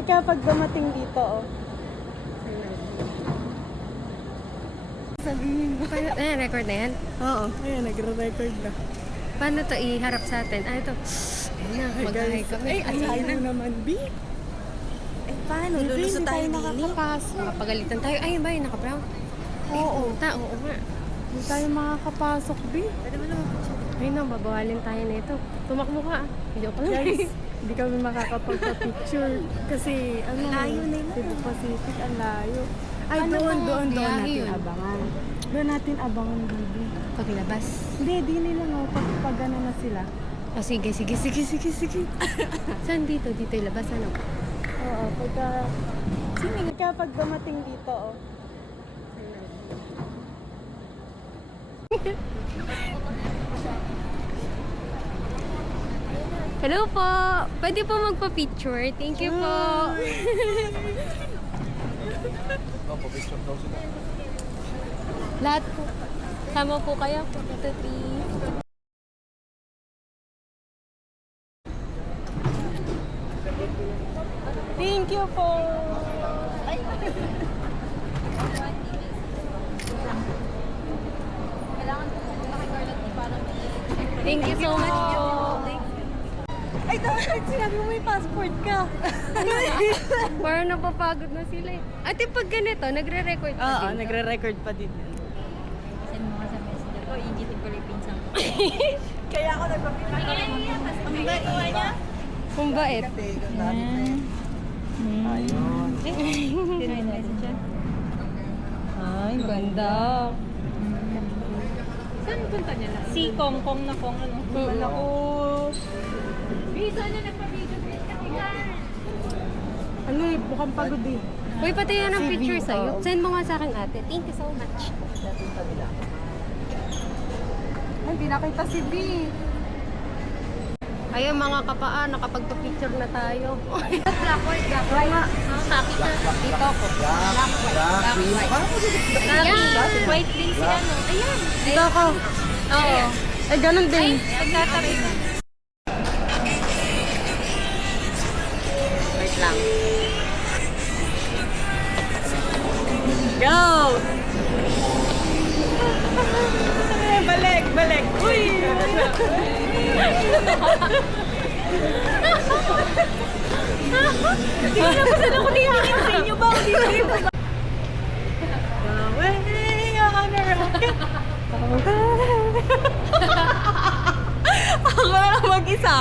Kapag dumating dito, oh. Sabihin mo. Ayan, record na yan? Oo. Ayan, nagre-record na. Paano to iharap sa atin? Ah, ito. Ayan na, mag-hi kami. Ay, asahin mo naman, B. Eh, paano? Lulusot tayo din eh. Makapagalitan tayo. Ay, ba yun? Naka-brown? Oo. Oo nga. Hindi tayo makakapasok, B. Pwede mo naman po. Ayun na, babawalin tayo nito. Tumakbo ka. Joke lang. Guys, hindi kami makakapagpa-picture. Kasi, ano, Layo na yun. Cebu Pacific, ang layo. Ay, Ano doon bang biyahe natin yun? abangan. Doon natin abangan, baby. Paglabas. Hindi, di nila, no. Pag ano na sila. Oh, sige. Saan dito? Dito yung labas, ano? Oo, pagka... Sino? Kapag dumating dito, oh. Hello po! Pwede po magpa-picture. Thank you po. Lahat po. Sama po kayo. 1, 2, 3. Thank you po! Thank you so much po. Ay, dapat sinabi mo may passport ka. Parang napapagod na sila eh. Ate, pag ganito, nagre-record pa Oo, din. nagre-record pa din. Send mo ka sa messenger ko, igitin ko lang yung pinsan ko. Kaya ako nagpapita. Ang gagawa niya? Kung bait. Ayun. Sino yung message yan? Ay, ganda. Saan punta niya na? Si Kong na Kong ano? Wala ko. Bisa niya nagpa-video kasi nga. Ano eh, mukhang pagod eh. Uy, pati yan ang CV, picture sa'yo. oo. Send mo nga sa akin, ate. Thank you so much. Ay, hindi nakita si B. Ayun mga kapaa, nakapagpa-picture na tayo. Black white. Happy ka. Dito ako. Ayan. White din si ano. Ayan. Dito ako. Oo. Ay, ganun din. Pagtatabi ka. Wait lang. Go! Balik. Uy! Tingnan ko saan ako titingin sa inyo ba? Ako dito ba? Way on a rocket. Ako na lang mag-isa.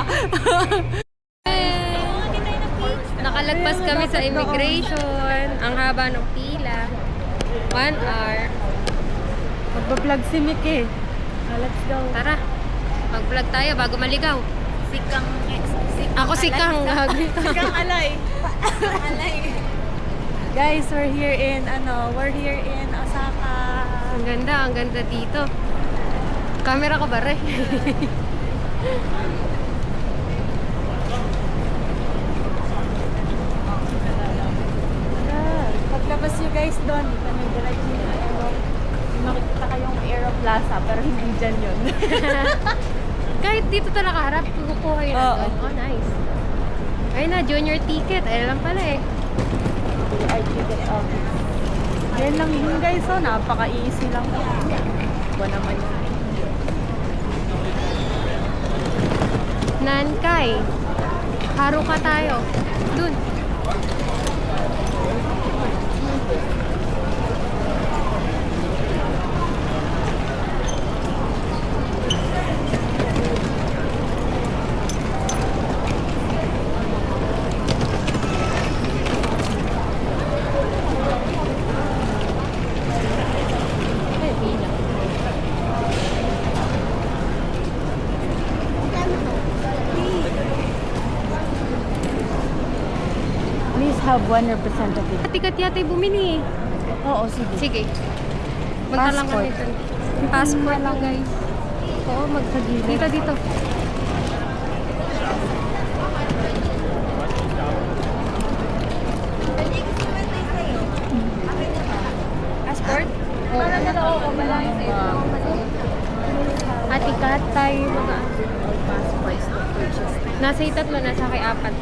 Nakalagpas kami sa immigration. Ang haba ng pila. 1 hour. Magpa-vlog si Mick eh. Let's go. Tara. Mag-vlog tayo bago maligaw. Sikang Ako si Kang. Kang alay. alay. Guys, we're here in Osaka. Ang ganda dito. Camera ka ba, Re? Paglabas nyo guys doon, kami direct nyo makikita kayong Aeroplaza, pero hindi dyan yun. Kahit dito talaga harap, kukuha yun Oo. doon. Oh, nice. Ayun na, junior ticket. Ayun lang pala eh. Our ticket office. Ayan lang yun guys, oh, napaka-easy lang. Buwa naman yun. Nankay. Haruka tayo. Dun. Ay, bilang. Please have one representative. Tikat yata yung bumili eh. Oo, sige. Sige. Magtalang kami Passport. dun. Passport lang guys. Oo, magsagilid. Dito. Passport? Oo. Para na ako malaki sa'yo. Atikat tayo mga Passports to purchase. nasa itatlo, nasa kay 4.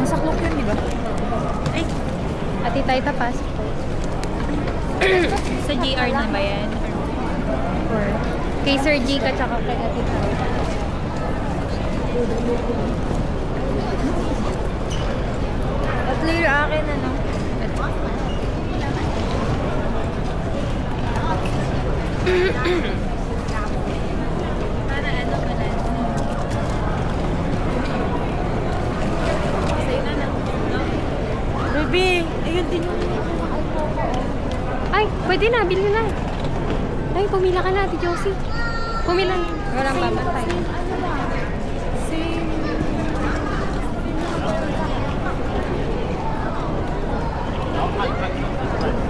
Nasa clock yun, di ba? tayo tapas. Sa GR na ba yan? Or kay Sir G ka tsaka kay Ate Tao. Tatlo yung akin, ano? Para ano ba na? Sa'yo na lang. No? Baby, ayun din yung Ay, pwede na, bilhin na. Ay, pumila ka na, Ate Josie. Pumila na. Walang babantay. same.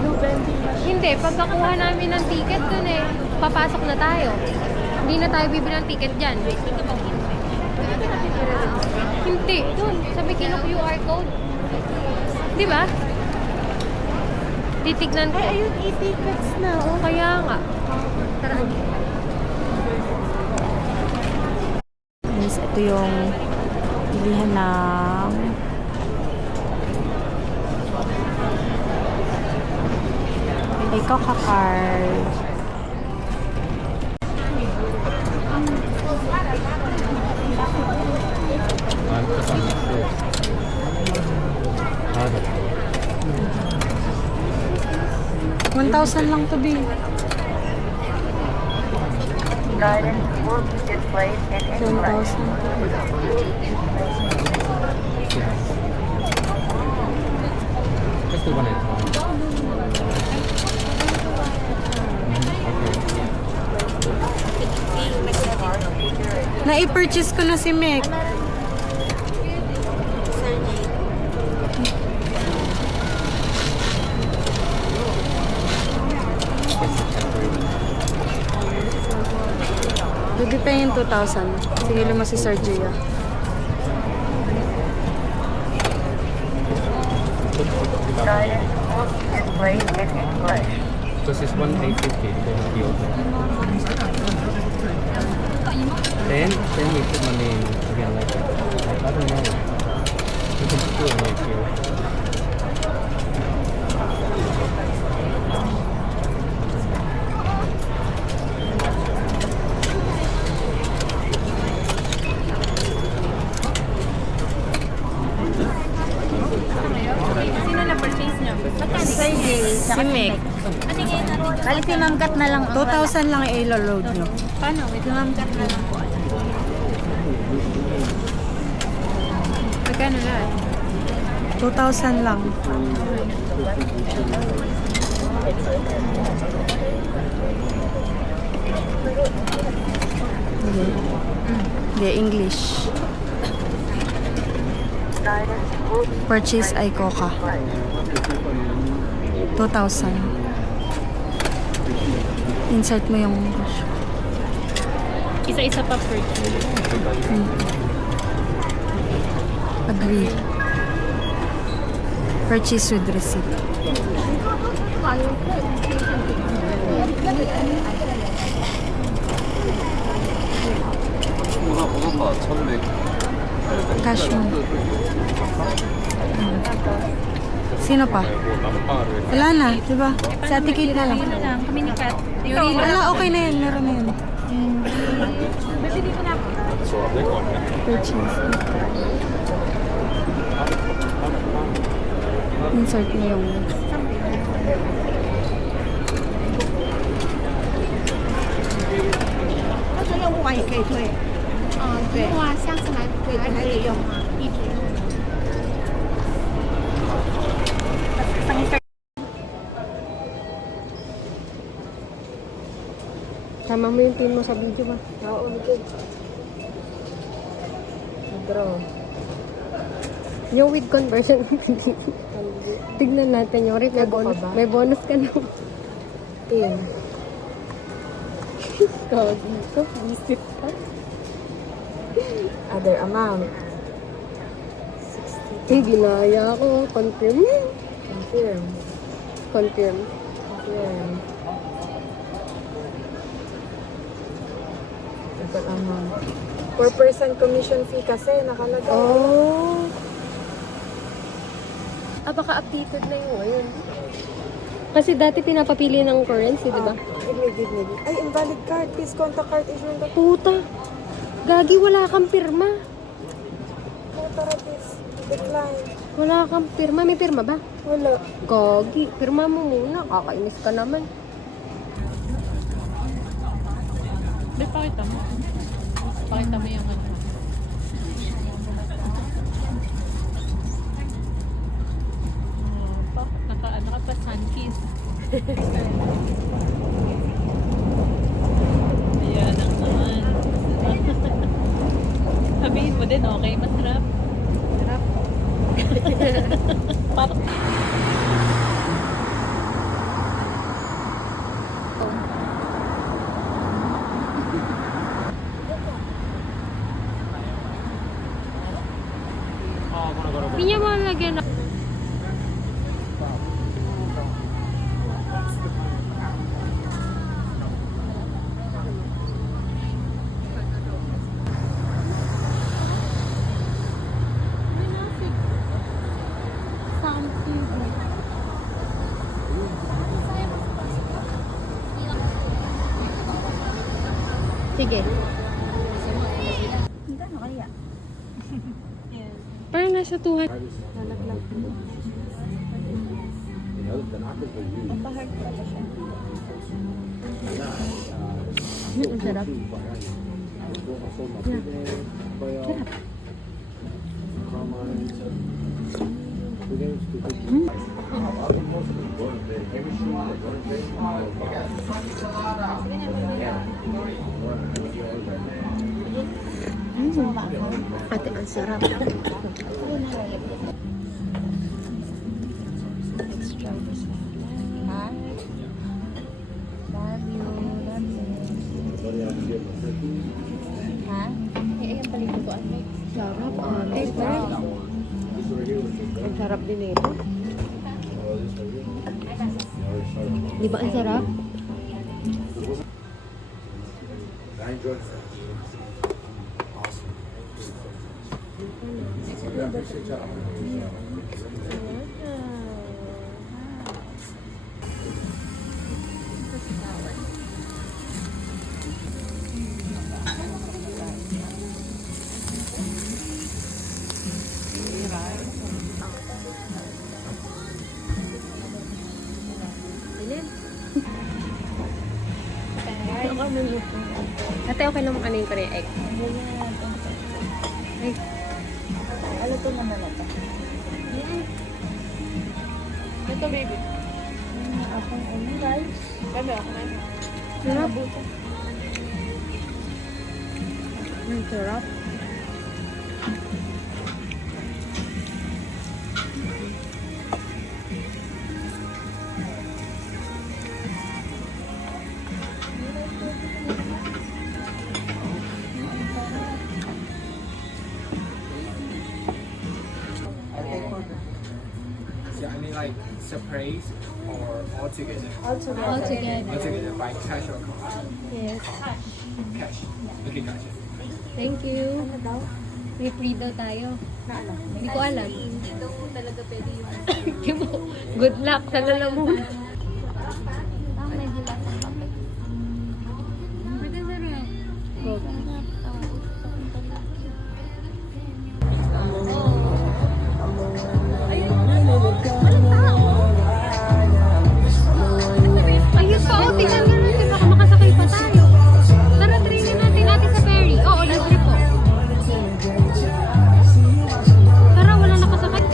No vending machine. Hindi, pagkakuha namin ng ticket dun eh, papasok na tayo. Hindi na tayo bibili ng ticket dyan. Hindi, dun, sa may QR code. Di ba? Titignan ko. Ay, ayun, e-tickets na. Oo, kaya nga. Tara. Guys, ito yung bilihan ng may Coca-Card. $1,000 lang to be. Guidance will be displayed in English. 10,000. Let's do one at a time. Na-i-purchase ko na si Mick. Pwede pa yung 2,000. Sige mo si Sergio. Guidance will be displayed in English. Because it's 1,850 because of the open. Then we put money in again like that. I don't know. You can put it like here. Sino na-purchase nyo? Si Mick. Bali si Ma'am Kat na lang. 2,000 lang i-load nyo. Paano? Si Ma'am Kat na lang po. Magkano na? 2,000 lang. Hindi, English. Guidance will be Purchase ay Coca. 2,000. Insert mo yung Isa-isa pa purchase. agree. Purchase with receipt. Cash mo. Sino pa? Wala na, di ba? Sa Ate Kate na lang. Yun na lang. Kami ni Kat. Wala, okay na yan. Meron na yan. Basta dito na. Purchase. Insert mo yung... Tama mo yung pin mo sa video ba? Oo, okay. Bro. Yung with conversion, tignan natin yung rate. May bonus ka na. Pin. Dito, visit ka. Other amount. Ginaya ko. Confirm. Confirm. Confirm. Confirm. Other amount. 4% commission fee kasi nakalagay. Oh. Baka updated na yung ngayon. Kasi dati pinapapili ng currency, di ba? Ay, invalid card. Please contact card issuing the Puta! Gagi, wala kang pirma. therapist. Decline. Wala kang pirma. May pirma ba? Wala. Gagi, pirma mo muna. Kakainis ka naman. May pakita mo. Pakita mo yung ano. Naka-ano ka pa, sunkiss. Ayan ang naman. Sabihin mo din, okay, masarap. Sarap. Parang Pinya mo lagyan na. Sige. Gano'n kaya? Parang nasa 200. Papahard pala siya. Ang sarap. Ate, ang sarap. Let's try this one. Ha? Love you. Love you. Ha? Ayan pala yung bukuan mo. Sarap, honest. Ang sarap din ito. Di ba ang sarap? Ate, okay lang ano yung Korean egg? Ay, Ano to naman ito? ito, baby. Akong ano, guys? Kami ako na. sarap. Ang sarap. Yeah, I mean like surprise or all together. All together. All together by cash or card. Yes. Cash. Okay, gotcha. Thank you. May free daw tayo. Hindi ko alam. Hindi daw talaga pwede yung... Good luck sa lalamunan. Medyo lang ang papel. Ayun pa, oh, tingnan nga natin. Baka makasakay pa tayo. Tara, trainin natin sa ferry. Oo, libre po. Tara, wala nakasakay.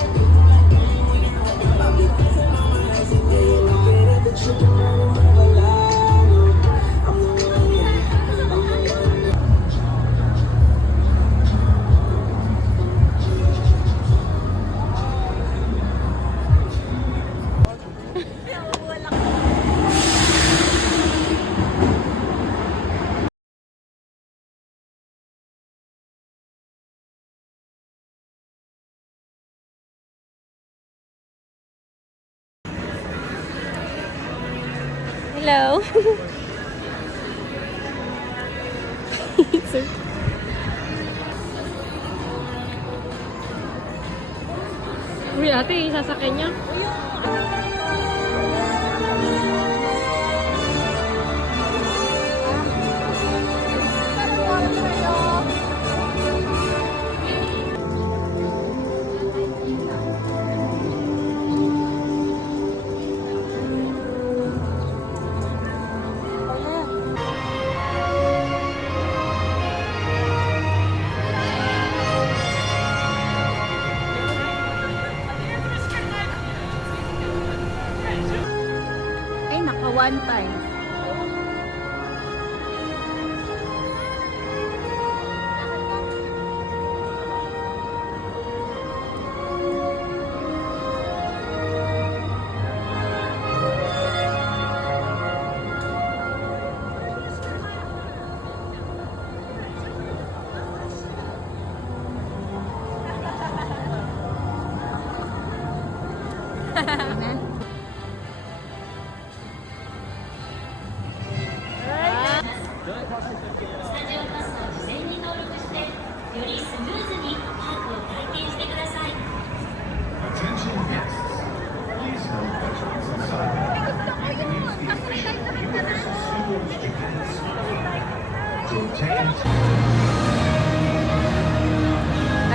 Hello. Uy, ate, sasakyan niya. Ay, naka one time.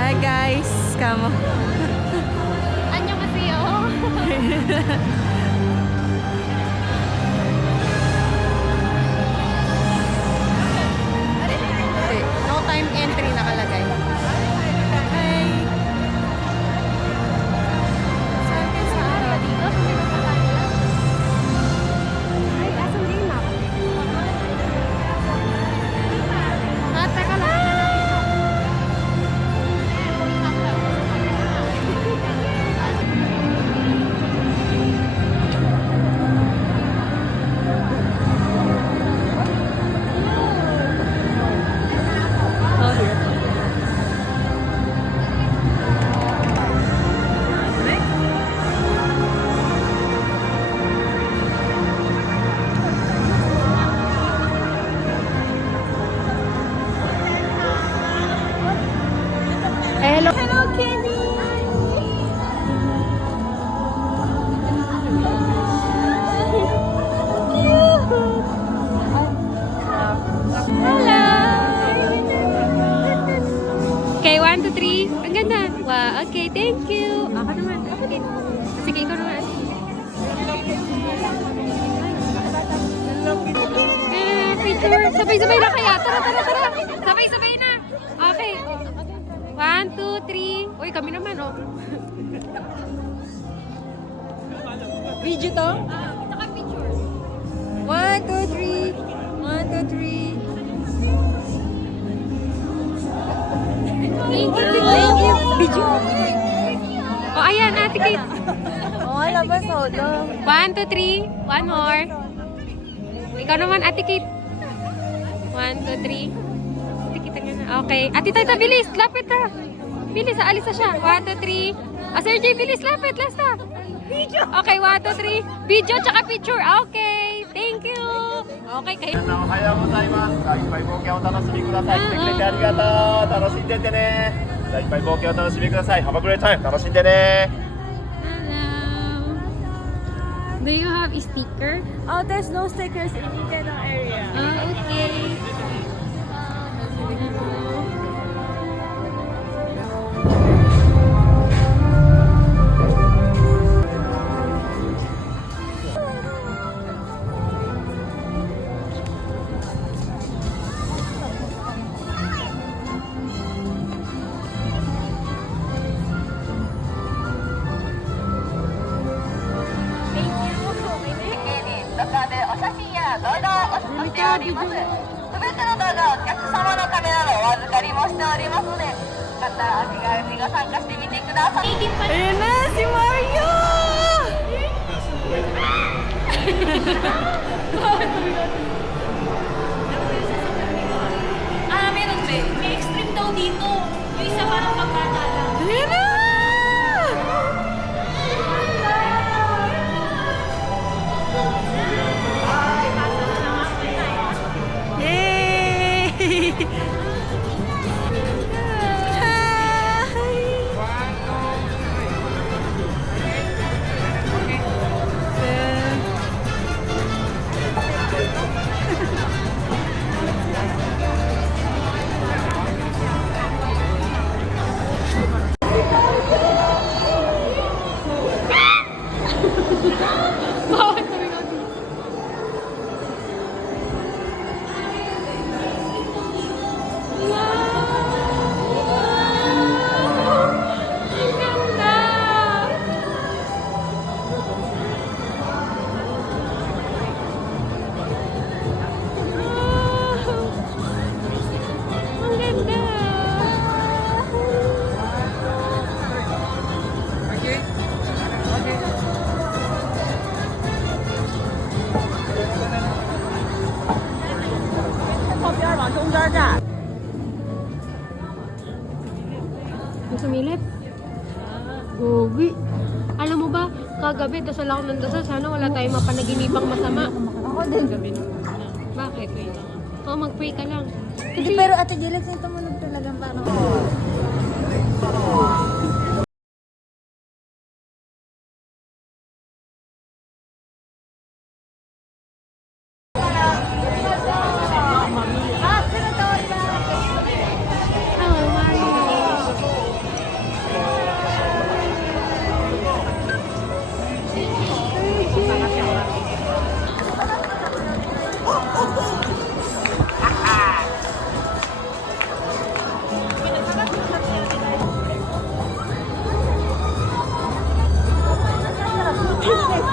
Hi guys, kamo. 안녕하세요. No time entry nakalagay. Hi. Saan kayo sa araw dito? Ay, asan din map? Ah, teka lang. Hello. Hello, Kenny. Hello! Okay, 1, 2, 3. Ang ganda. Wow, okay, thank you. Ako naman. Okay. Sige, ikaw naman. Picture. Sabay-sabay na kaya. Tara, tara, tara. Sabay-sabay na. Okay. 1, 2, 3. Uy, kami naman, oh. Video to? Saka picture. 1, 2, 3. 1, 2, 3. Thank you. Thank you. Video. Oh, ayan, Ate Kate. Oh, labas solo. 1, 2, 3. One more. Ikaw naman, Ate Kate. 1, 2, 3. Ate Kate, nga na. Okay. Ate Tita, bilis. Lapit na. Bilis, aalis na siya. 1, 2, 3. Sir J, bilis. Lapit. Last na. Video. Okay, 1, 2, 3. Video tsaka picture. Okay. Thank you. Okay, kayo. 皆さんおはようございます。さあいっぱい冒険をお楽しみください。来てくれてありがとう。楽しんでってね。さあいっぱい冒険をお楽しみください。Have a great time. 楽しんでね。 Hello. Do you have a sticker? Oh, there's no stickers in Mindanao area. Oh, okay. Ayan na, si Mario! Meron ba? May extreme daw dito. Yung isa parang pagkakala. Ayan na! Yay! Hi! Bawal tumingaw dito. Wow! Ang ganda! Ang ganda! Yung sumilip? Gogi. Alam mo ba, kagabi, dasal ako ng dasal. Sana wala tayong mapanaginipang masama. Ako din. Bakit? Oo, mag-pray ka lang. Hindi, pero Ate Jilex, yung tumunog talagang parang... Oh, Mario.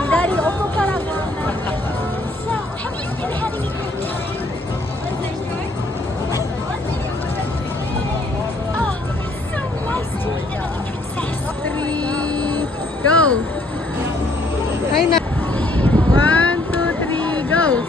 Dari, opo parang... So, have you been having a great time? Oh, so nice to meet another princess. 3, go! Ay na! 1, 2, 3, go!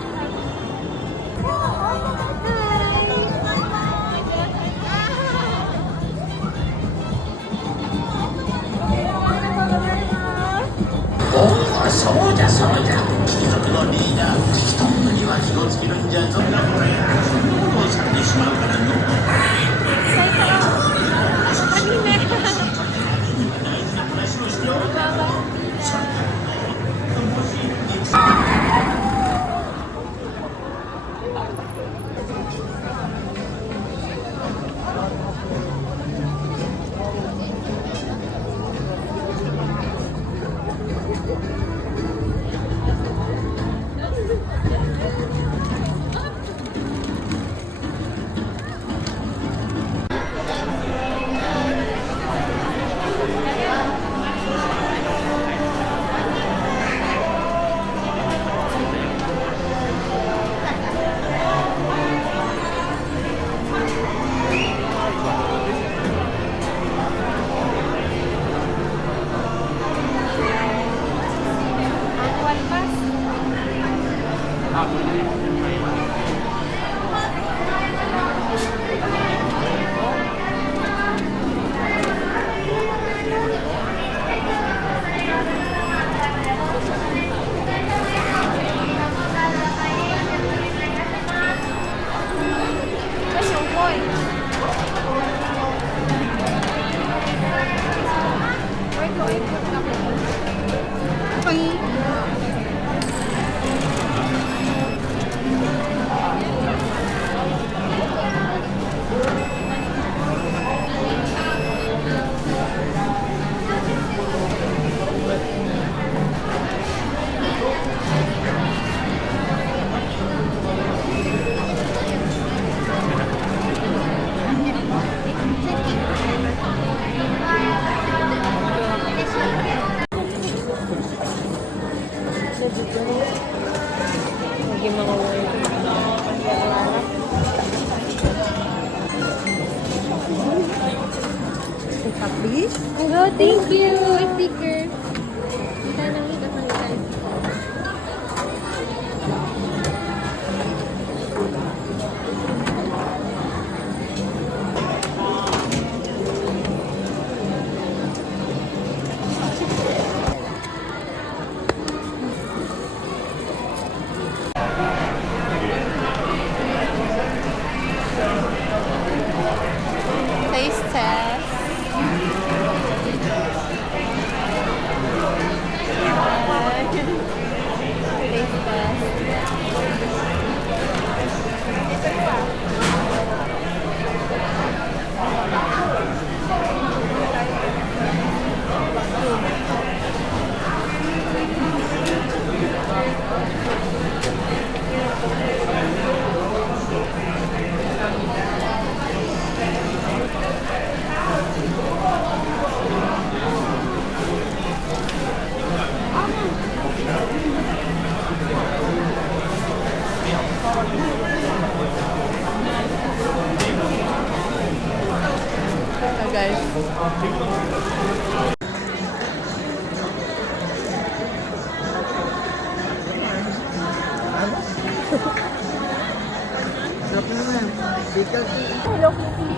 Hello Kitty.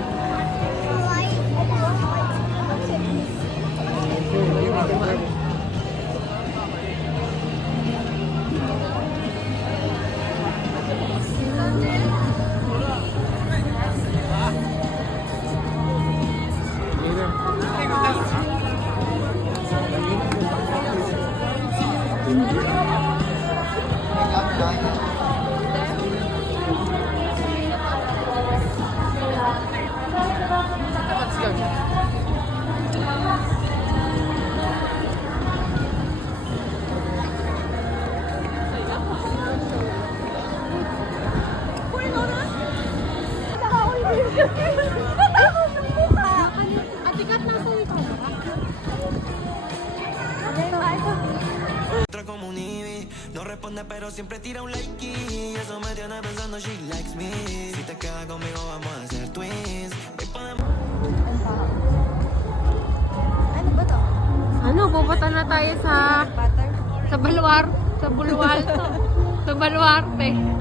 Otra como un Ivy, no responde pero siempre tira un like y eso me tiene pensando she likes me. Si te quedas conmigo vamos a ser twins. Hoy podemos... Ano ba to? Ano, pupunta na tayo sa Baluar, sa Bulwal, sa Baluarte.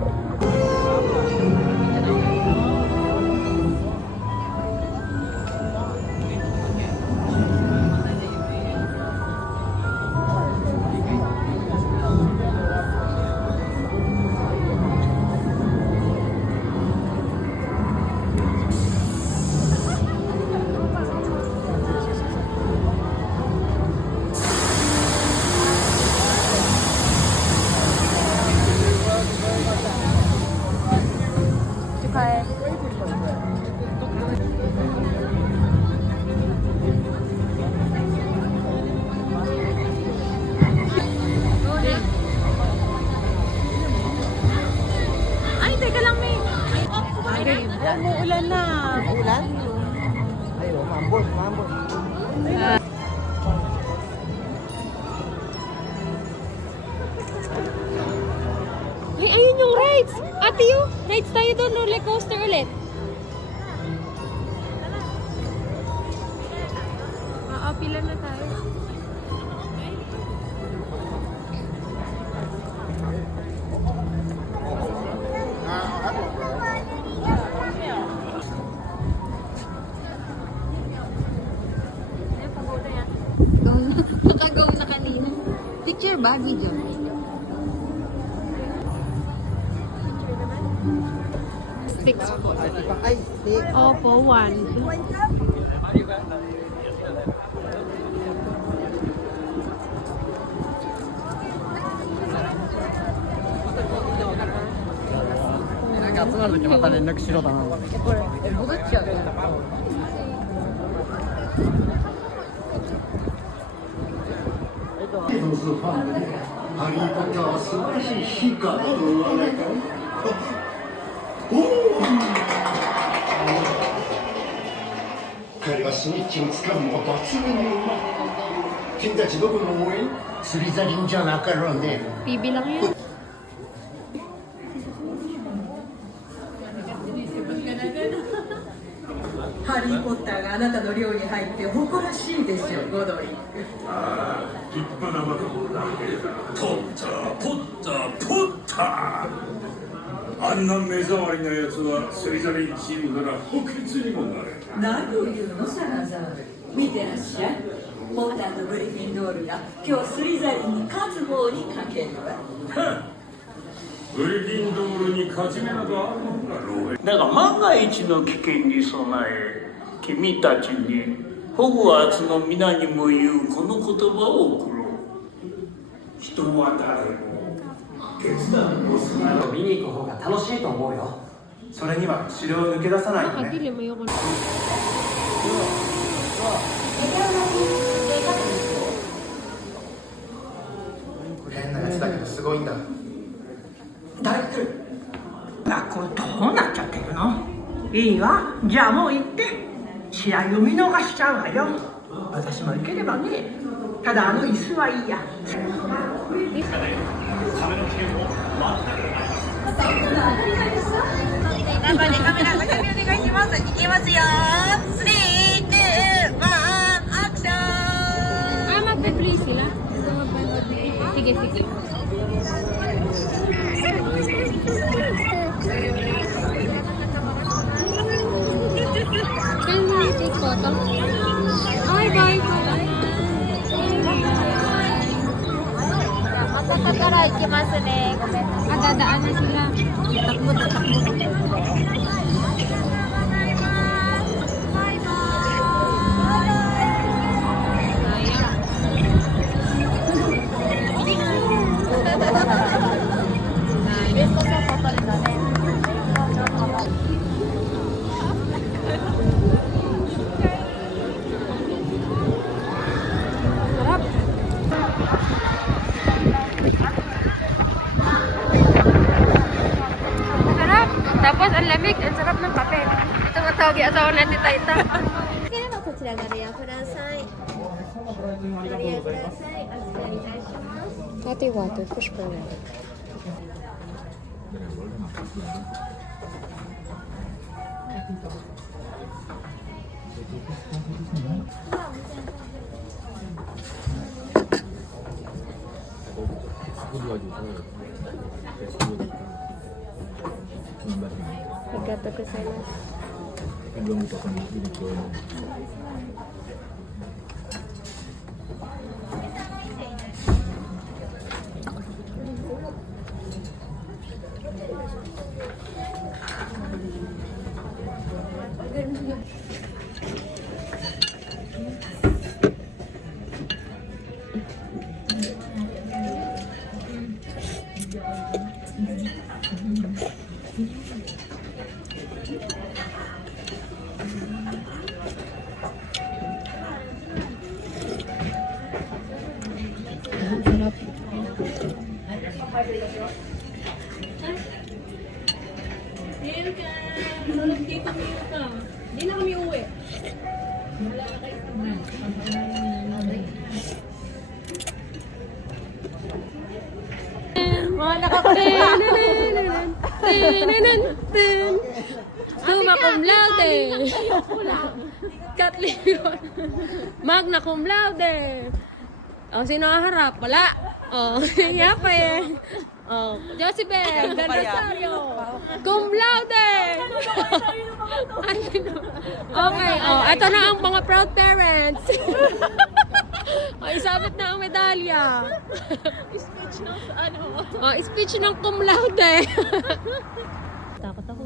Ay, teka lang, May. Umuulan na. Ulan? Ay, ayun yung rides. Ate, yung rides tayo doon, roller coaster ulit. Pila na tayo. Nakagaw na kanina. Picture ba? Video? Sticks po. Opo, 1.彼はスニッチをつかむのが抜群にうまい。君たちどこの応援？スリザリンじゃなかろうね。 PB lang yun. ハリー・ポッターがあなたの寮に入って誇らしいでしょ、ゴドリック。ああ、立派な若者だ。ポッター、ポッター、ポッター。あんな目障りなやつはスリザリンチームなら補欠にもなれ。何を言うの、サラザール。見てらっしゃい。ポッターとグリフィンドールが今日スリザリンに勝つ方にかけるわ。グリフィンドールに勝ち目などあるのだろう。だが万が一の危険に備え、君たちにホグワーツの皆にも言うこの言葉を送ろう。人は誰も決断をする。見に行く方が楽しいと思うよ。それには城を抜け出さないとね。 Nakadili mo yung変なやつだけどすごいんだ。大統領、学校どうなっちゃってるの？いいわ、じゃあもう行って試合を見逃しちゃうわよ。私も行ければね。ただあの椅子はいいや。カメラお願いします。いきますよ。3、2、1、アクション。magbe-play sila. Sige, sige. Ay, bye. Matatagara, ikimasu ne. Gomen. Dadaan na sila. Takbo. Besto sa photo nila ne. Sarap. Tapos ang lamig. Ang sarap ng kape. Ito nga tawag yung asawa natin Taita. こちらガレアください。ガレアください。お付き合いいたします。 Ate water. Push for na. Arigatou gozaimasu. Belum lupa kondisi di Hindi na kami uwi. Mga nakakuha. Summa cum laude. Katlyon. Magna cum laude. Oh, sino ang harap? Wala. Oh, siya pa eh. Oh, Josibel, Gandasario. Cum laude. Okay, oh, ito na ang mga proud parents. Oh, isabit na ang medalya. Speech ng ano. Oh, speech ng cum laude. Takot ako.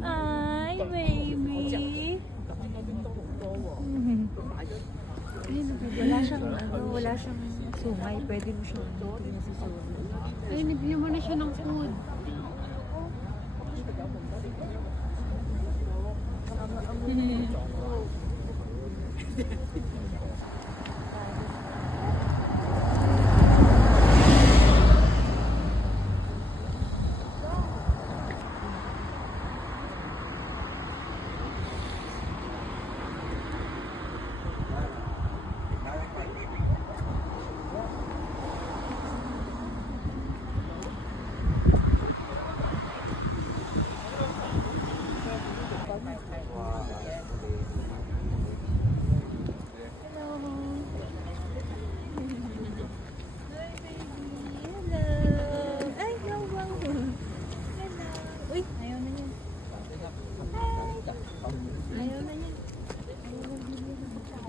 Ay, baby. Wala siyang sungay. Pwede mo siyang doon. Ay, nabigyan mo na siya ng food.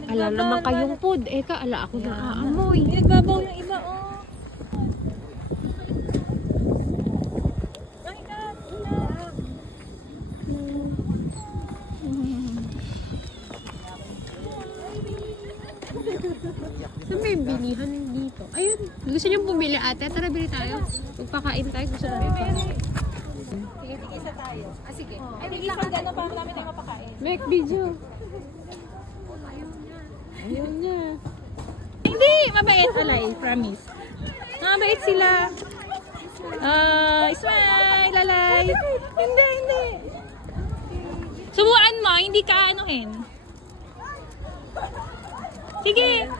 Ala naman kayong food. Eka, ala ako na aamoy. Nagbabaw yung iba, oh. Saan may bilihan dito? Ayun. Gusto niyong bumili ate? Tara, bili tayo. Magpakain tayo. Gusto namin magpakain. Sige, tig-isa tayo. Ah, sige. Ay, tig-isa gano'n para namin tayo mapakain. Make video. Ayaw niya. Hindi! Mabait, alay. Promise. Mabait sila. Smile, alay. Hindi. Subuan mo, hindi ka anuhin. Sige.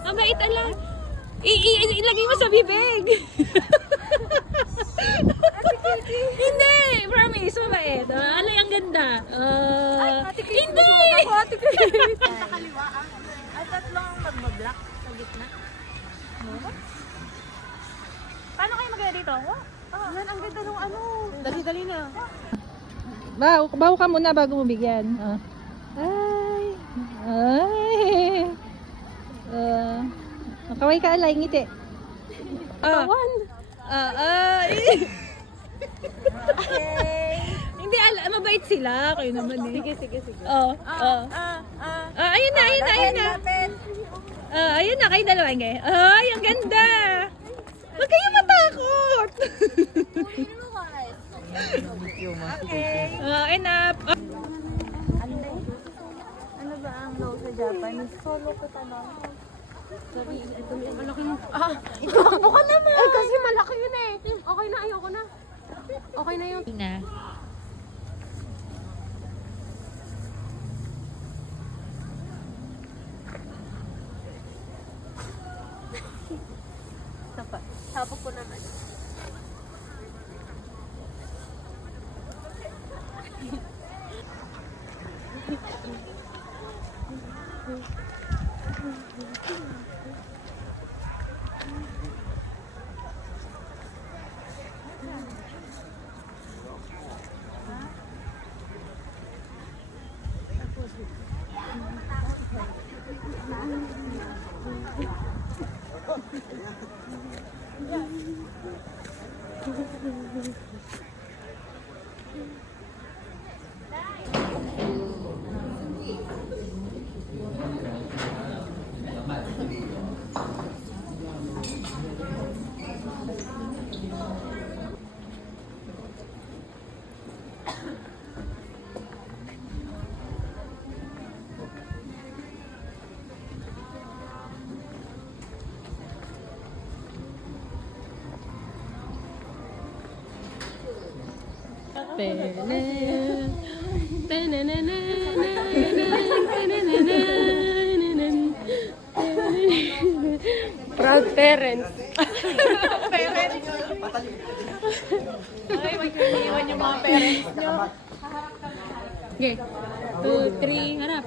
Mabait, alay. Ilagay mo sa bibig. Hindi! Promise, mabait. Alay, ang ganda. Hindi! Sa kaliwa at tatlong magbablock sa gitna. Paano kayo magana dito? Yan, ang ganda nung ano. Dali-dali na. Baw ka muna bago mo bigyan. Ay. Ay. Kaway ka alay, ngiti. Tawan. Hindi, mabait sila. Kayo naman eh. Sige. Ayun na. Ayun na, kayo dalawa ngayon. Ay, ang ganda. Huwag kayo matakot. Enough. Ano ba ang low sa Japanese? Solo ko tanong. Sorry, ito yung malaki mo. Itakbo ka naman. Kasi malaki yun eh. Okay na, ayoko na. Okay na yun. Tapos ko naman. Proud parents. Ay, magkaiwan yung mga parents nyo. Okay. 2, 3, harap.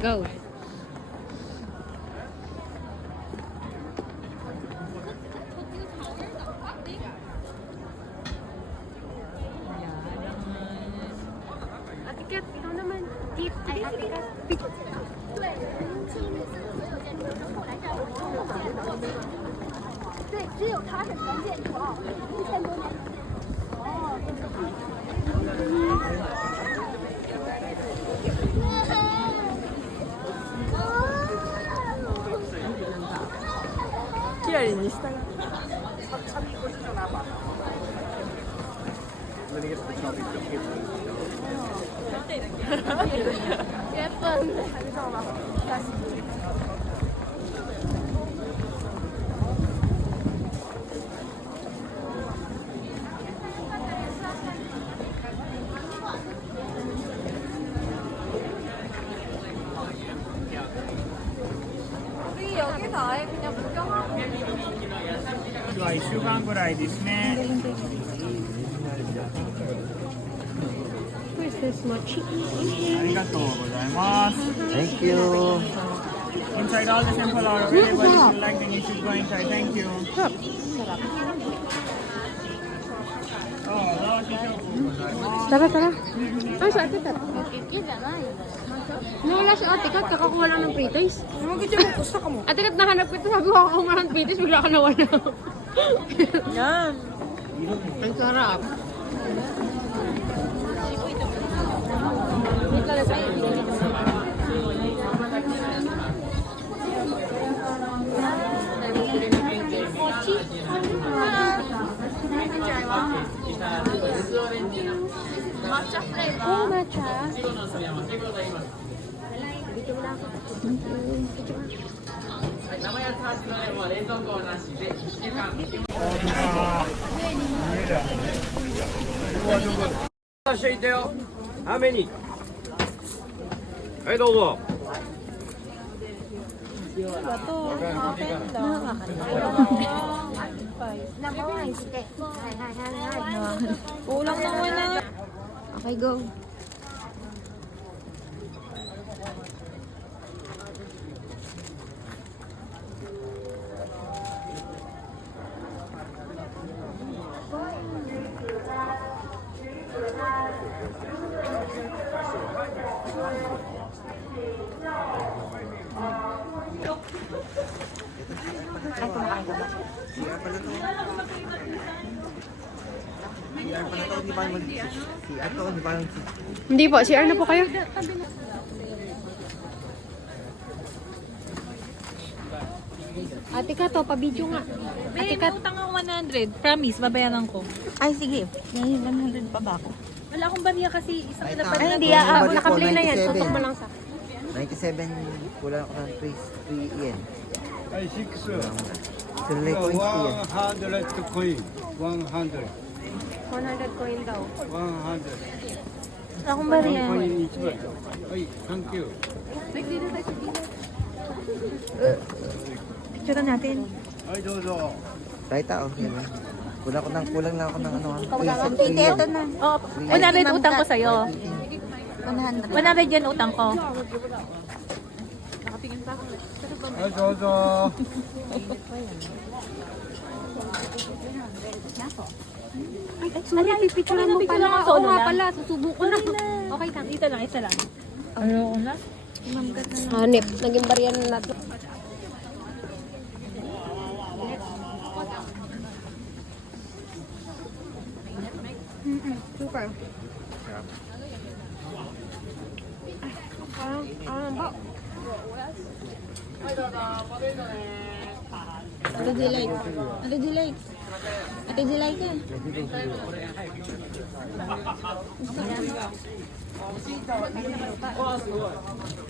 Go. Ate Kat, ikaw naman. Tip. Ay, Ate Kat. 对，只有它是全建筑啊，1000多年。キラリンに従う。 は1週間ぐらいですね。 Where's this much? ありがとうございます。 Thank you. Inside all the sample are available. If you like, then you should go inside. Thank you. Tara. Ay, sa Ate Kat. Nawala si Ate Kat, kakakuha lang ng pre-taste. Ate Kat, nahanap ko ito. Sabi ko kakakuha ng pre-taste, bigla ka nawala. Yan. Ang sarap. Matcha flavor. Oh, matcha. video mo na ako. Video mo. していたよ雨にはいどうぞ Kulang na wala. Okay, go. Hindi po, CR na po kayo. Ate ka to, pa-video nga. Ate, utang ako 100. Promise, babayaran ko. Ay, sige. May 100 pa ba ako? Wala akong bariya kasi isang lapad Ay, na hindi. Naka-play na yan. Tutok mo lang sa... 97, kulang ako ng 3 yen. Ay, 6. Tuloy coins ko yan. 100 coin. 100. 100 coin daw. 100. Wala akong bariya. coin each one. Ay, thank you. Picture natin. Ay, dozo. Tayo tao. Yan lang. Kulang na ako ng ano. Ito na. Oh, 100 utang ko sa'yo. 100. 100 yan utang ko. Ay, dozo. Sorry, pipicturean mo pala. Oo nga pala, susubo ko na. Okay lang. Ito lang, isa lang. Ano ko na? Hanip, naging barya na natin. Super. Ate Dilay. Ate Dilay. Ate Dilay ka.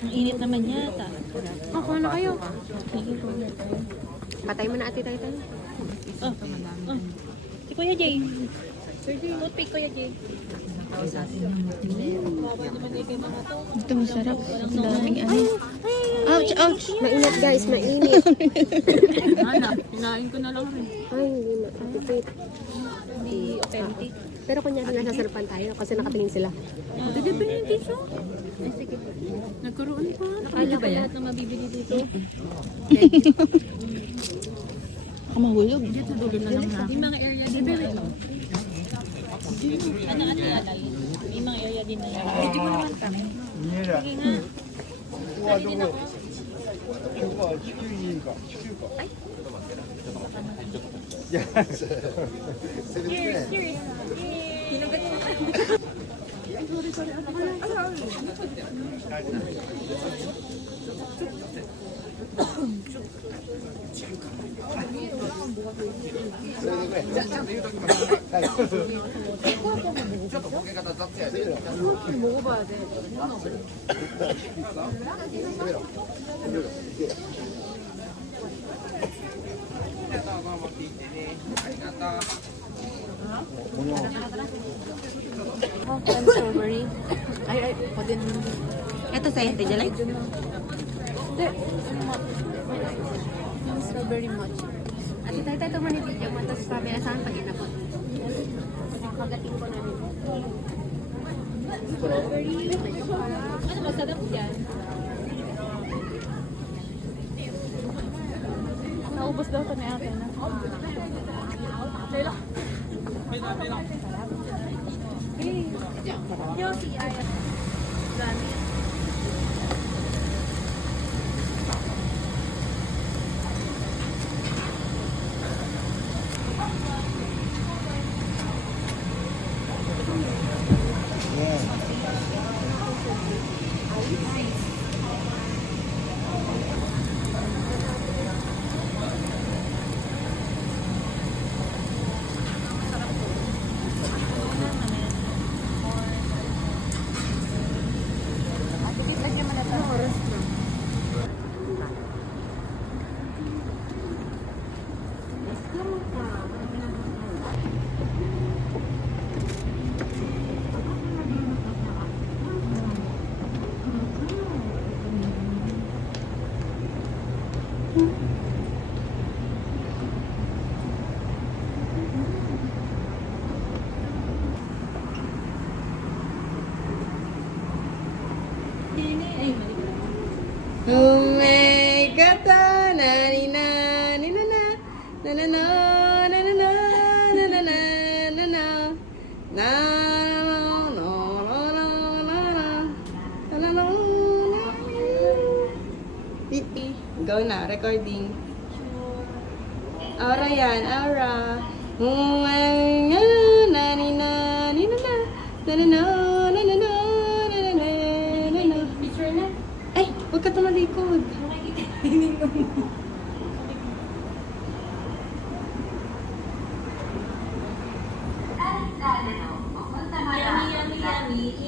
Ang init naman yata. Kuha na kayo. Patay mo na ate tayo. Oh. Si Kuya Jay. Toothpick Kuya Jay. Ito masarap. Ang daming ano. Ouch, ouch. Mainit guys, mainit. Hinain ko na lang rin. Ay, hindi na. Atipit. Hindi authentic. Pero kunyari nasa sarapan tayo kasi nakatingin sila. Hindi ba yung tissue? Ay, sige. Nagkaroon pa. Nakala ba yan? Na mabibili dito. Ako mahulog. Dito dulo na lang na. Yung mga area din na ano. Ano at alay. May mga area din na yan. Hindi mo naman pa. Sige nga. Kali din ako. Cheers. 먹어봐야 돼. Strawberry. Ay, ako din. Ito sa'yo, Ate Dilay. Hindi. Yung strawberry mochi. Ate tayo tayo manibigyan mo. Tapos sabi na saan pag inabot. Pagating ko namin. Strawberry. Ano masarap yan? Naubos daw ito ni ate na. Lela. Yosi, ay. Dami. Go na, recording. Aura yan, aura. Picture na. Ay, huwag ka tumalikod.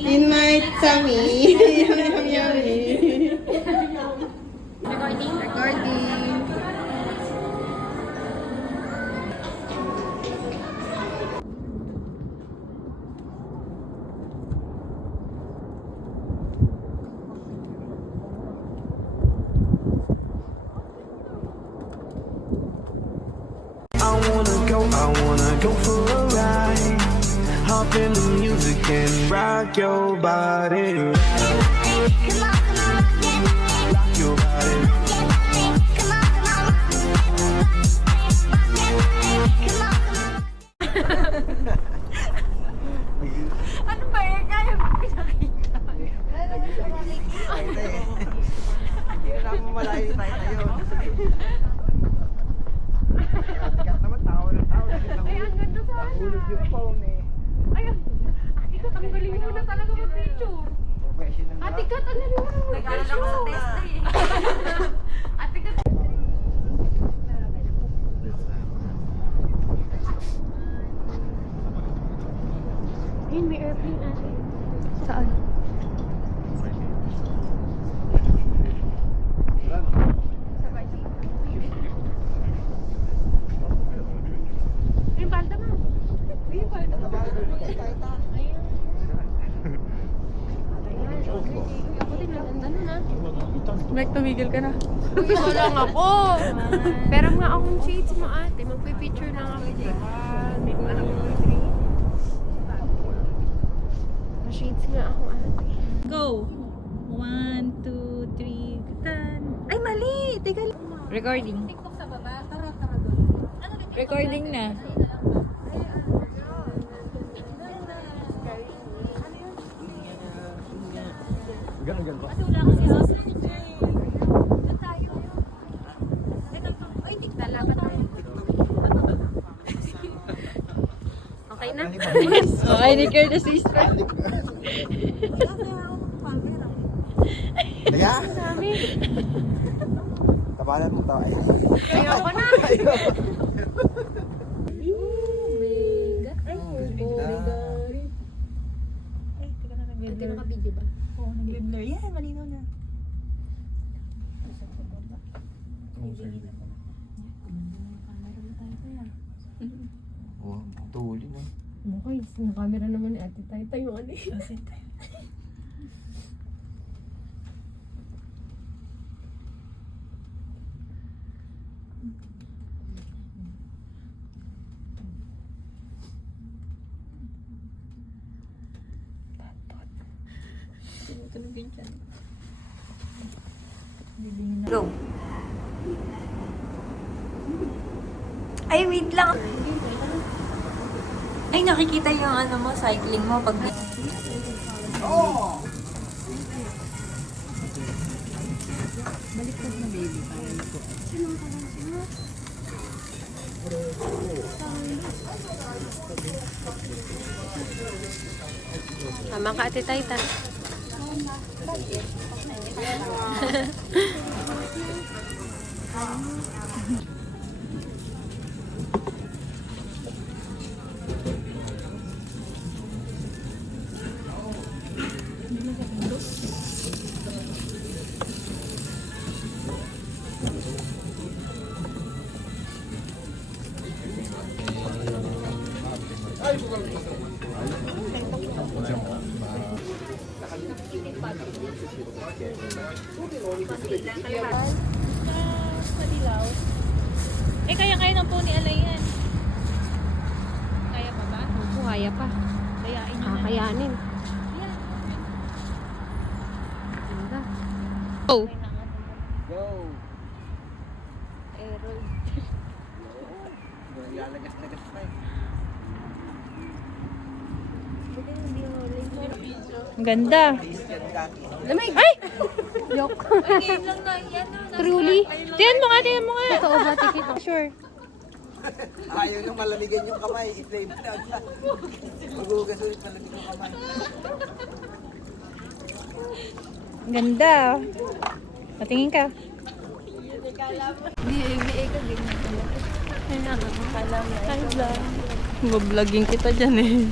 In my tummy. Yummy, yummy. Recording? Recording. I wanna go for a ride. Hop in the music and rock your body. Rock your body. Ano ba eh? Kaya mo pinakita. Hindi na naman malayo tayo ngayon. Tigat naman, tao ng tao. Ay, ang ganda sana. Nahulog yung phone eh. Ay, Ate Kat, ang galing mo na talaga mag-picture. Professional na. Ate Kat, ang galing mo na mag-picture. Nag-aaral ako sa test eh. Ate Kat. Ayun, may airplane ate. Saan? Ayun, palda mo. Ayun, palda mo. Ako din, naganda nun ah. Like, tumigil ka na. Gusto lang ako. Pero nga akong shades mo ate. Magpipicture lang ako. Shades nga ako ate. Go! 1, 2, 3, tan. Ay, mali! Teka lang. Recording. Recording na. Ganun ba? Kasi wala kasi sa screen. Doon tayo. Ay, tignan lang ba tayo? Okay na? Okay, ni Kerr na sister. Kaya? Tabanan mo tayo. Ayoko na. Ate, naka-video ba? Oo, nag-blur. Yan, malinaw na. Oh, tuli na. Okay, sa camera naman ni ate tayo. Tayo ano eh. Go. Ay, wait lang. Ay, nakikita yung ano mo, cycling mo pag... Oh! Baliktad na baby. Tama ka ate Taita. Eh, kaya-kaya ng pony alayan. Kaya pa ba? Opo, kaya pa. Kayain nyo na. Kakayanin. Ganda. Oh. Go! Aero. Lalagas-lagas na eh. Ang ganda. Yan dati. Lamig! Ay! Joke. Ngayon lang na, yan na. Truly? Tingnan mo nga, tingnan mo nga. Totoo ba, tikit? Sure. Ayaw nang malamigan yung kamay. I-flavor na agad. Maghugas ulit malamig yung kamay. Ganda. Patingin ka. Mag-vlogging kita dyan eh.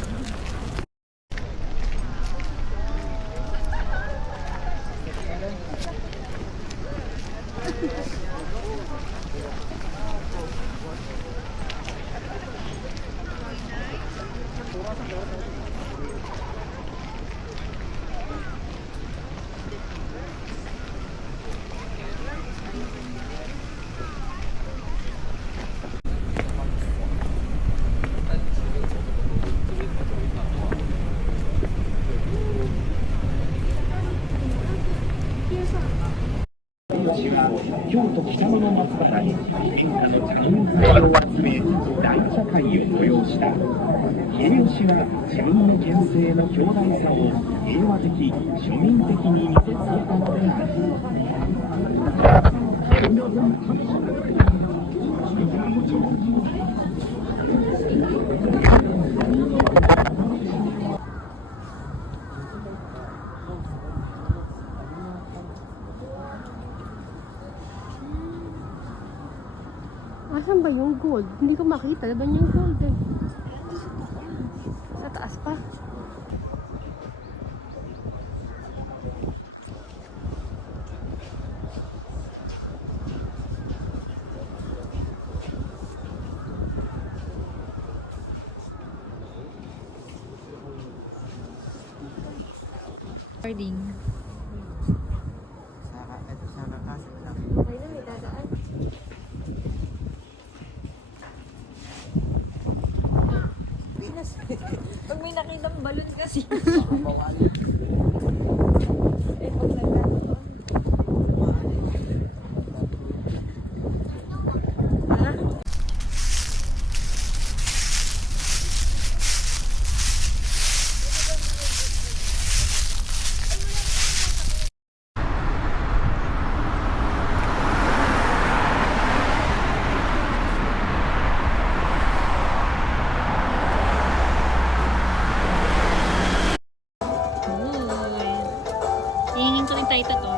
Asan ba yung gold? Hindi ko makita. Diba yung gold eh? Sa taas pa. Recording. Ito sa nakasip lang. Ay na, may dadaan. Pag may nakitang balon kasi. Hihingin ko rin tayo to.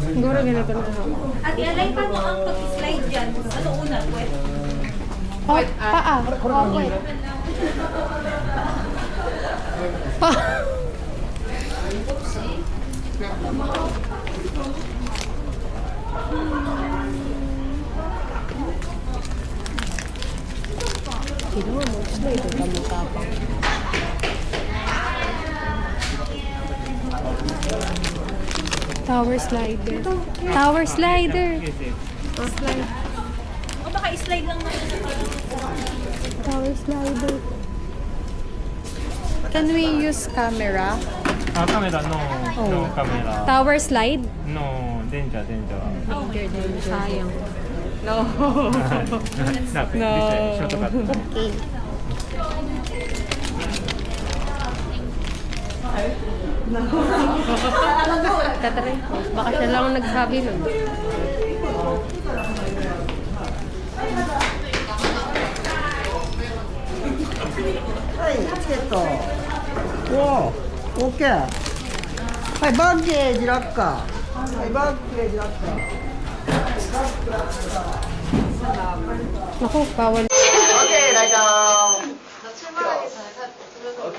Siguro ganito na ako. At alay pa mo ang pag-slide dyan. Ano una, kwet? Paa. Pawet. Sino mo slide ito mo tapang. Tower slider. Tower slider. Slide. O baka i-slide lang natin. Tower slider. Can we use camera? Camera, no. No camera. Tower slide? No, danger. Sayang. No. No. Shortcut. Okay. Tatry. Baka siya lang ang nagsabi nun. Hey, chiketo. Wow, okay. Hey, baggage locker. Hey, baggage locker. Naku, bawal. Okay,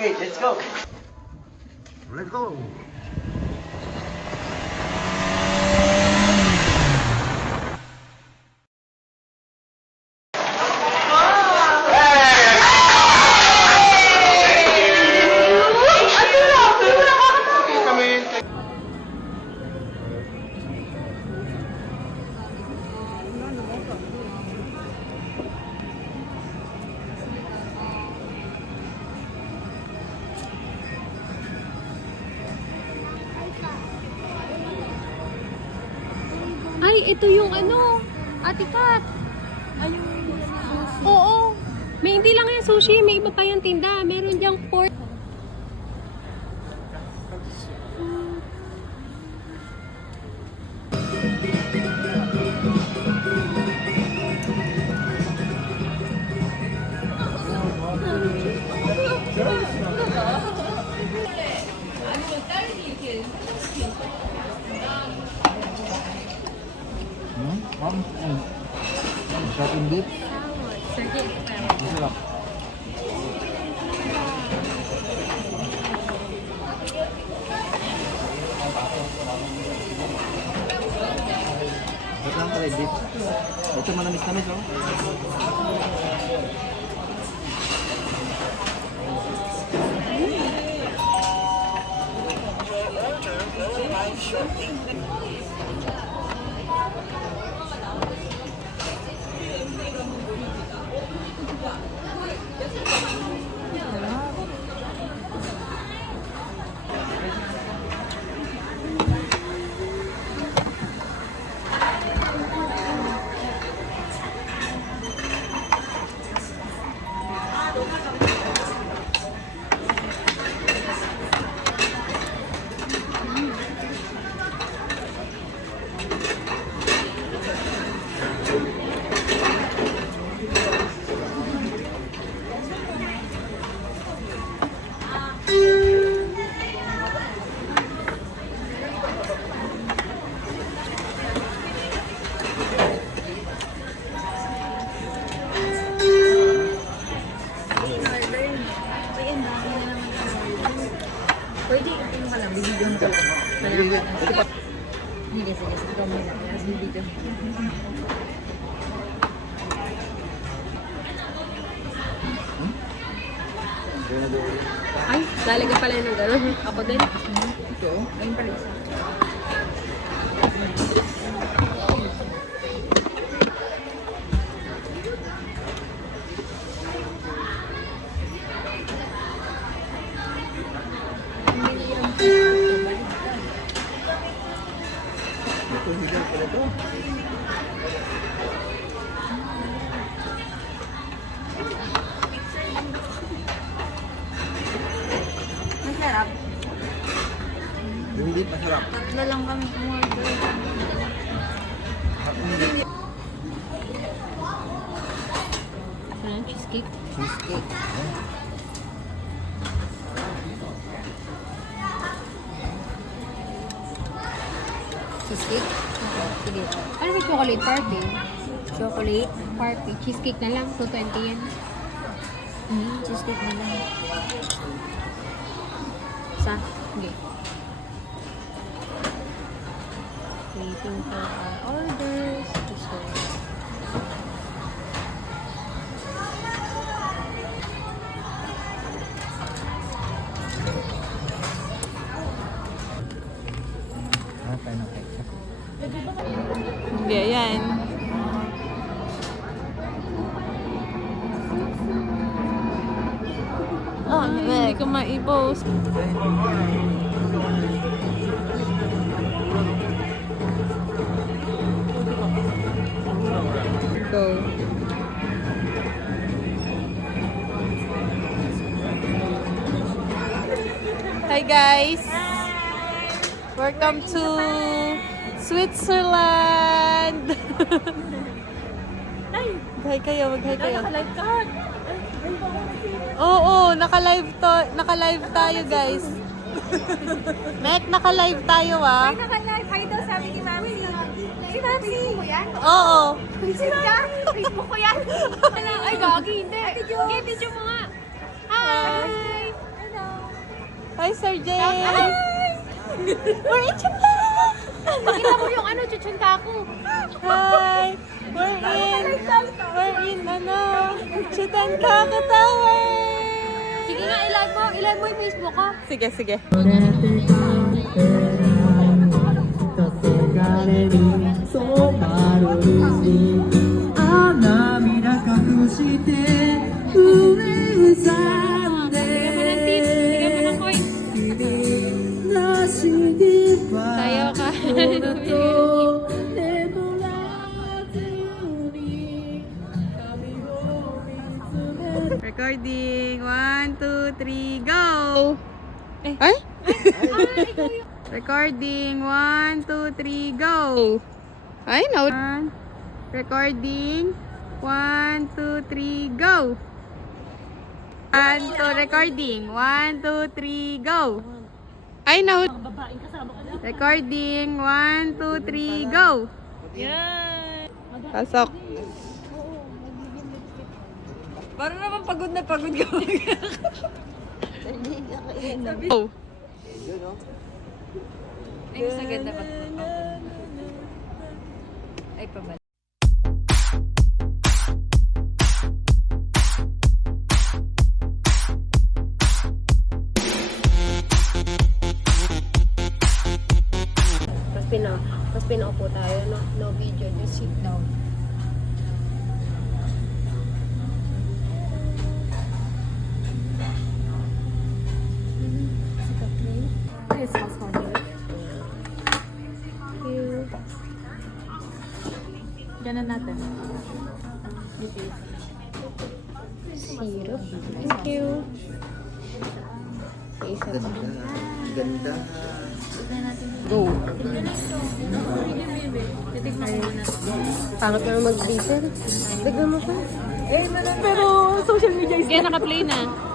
Okay, let's go. Let's go. Ay, ito yung ano, Ate Kat. Oo. May hindi lang yan sushi, may iba pa yung tinda. Meron diyang pork. Shopping beef. Masarap. Ito lang pala yung beef. Ito manamis-namis, oh. Pwede yung malang, bibidyohan ko lang. Sige, sige. Ikaw muna. Mas bibidyohan ko. Ay, lalagyan pala ng gano'n. Ako din. Ito, ayun pala isa. Masarap. Yung beef, masarap. Tatlo lang kami umorder. Ano, cheesecake? Cheesecake. Cheesecake? Sige. Ano may chocolate party? Chocolate. Party. Cheesecake na lang. 220 yan. Cheesecake na lang. Isa. Hindi. Waiting for our orders. So, Tayo ng ketchup. Hindi, ayan. Oh, hindi ko ma-post. Go. Hi guys! Welcome to Switzerland! Mag-hi kayo, mag-hi kayo. Naka-live card. Oo, naka-live tayo guys. Mek, naka-live tayo ah. Naka-live. Hi daw sabi ni Mami. Si Mami. Facebook ko yan? Oo. Facebook ko yan. ay, gagi. Hindi. Okay, video mo nga. Hi! Hi Sir Jay! We're in Japan! Pakita mo yung ano, chuchunta ako. Hi! We're in Chitankaku Tower! Sige nga, ilan mo yung Facebook ko. Sige, sige. タヨカ。Recording. 1, 2, 3, go! Ay? Recording. 1, 2, 3, go! Ay, no. Recording. 1, 2, 3, go! 1, 2, recording. 1, 2, 3, go! Ay, no. Recording. 1, 2, 3, go! Yan. Pasok. Parang naman pagod na pagod ka. Oh. Ay, mas agad dapat. Ay, pabalik. Mas pinaupo tayo, no video, just sit down. Christmas candle. Ganun natin. Syrup. Thank you. Isa pa. Ganda. Go. Titignan ko muna. Pangit na mag-freezer. Dagdag mo pa. Pero social media is... Kaya naka-play na.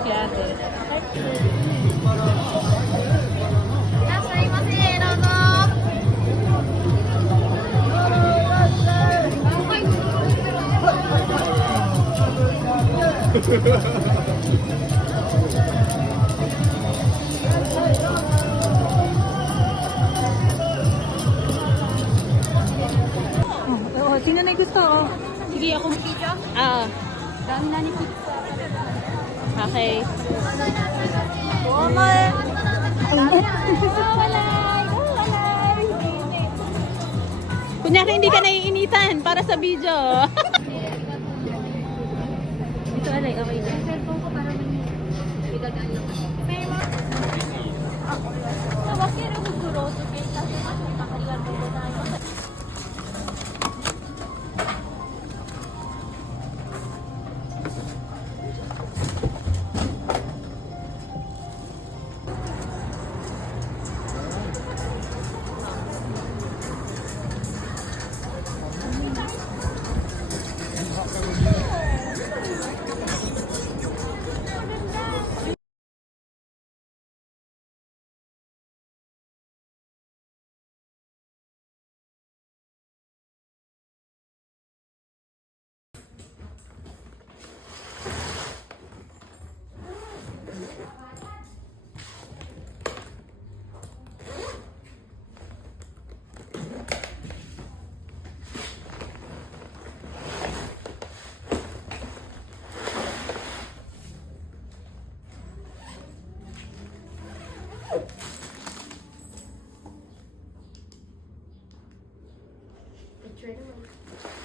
Kaya ate. Oo, sino na gusto? Oh. Sige, ako mag-video. Ah. Dami na ni pizza. Okay. Kunyari hindi ka naiinitan para sa video. Ito alay, okay na. Cellphone ko para may igagaan lang.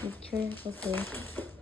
Picture, okay.